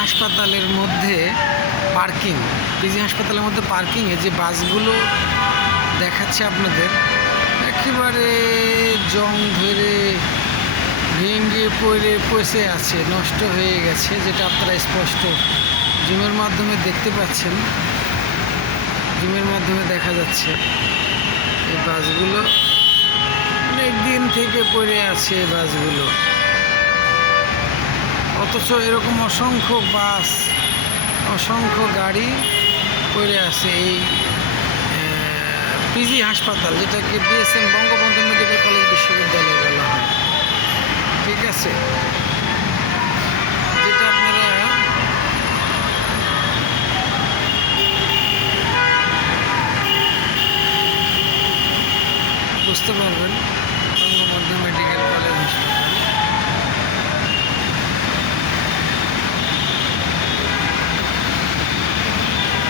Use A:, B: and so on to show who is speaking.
A: হাসপাতালের মধ্যে parking PG হাসপাতালের মধ্যে পার্কিংয়ে যে বাসগুলো দেখাচ্ছে আপনাদের, একেবারে জং ধরে ভেঙে পড়ে, পচে আছে, নষ্ট হয়ে গেছে, যেটা আপনারা স্পষ্ট জুমের মাধ্যমে দেখতে পাচ্ছেন। জুমের মাধ্যমে দেখা যাচ্ছে এই বাসগুলো, অনেক দিন থেকে পড়ে আছে বাসগুলো। অথচ এরকম অসংখ্য বাস, অসংখ্য গাড়ি পড়ে আছে এই পিজি হাসপাতাল, যেটাকে বিএসএম বঙ্গবন্ধু মেডিকেল কলেজ বিশ্ববিদ্যালয় বলা হয়। ঠিক আছে? যেটা আপনারা বুঝতে পারবেন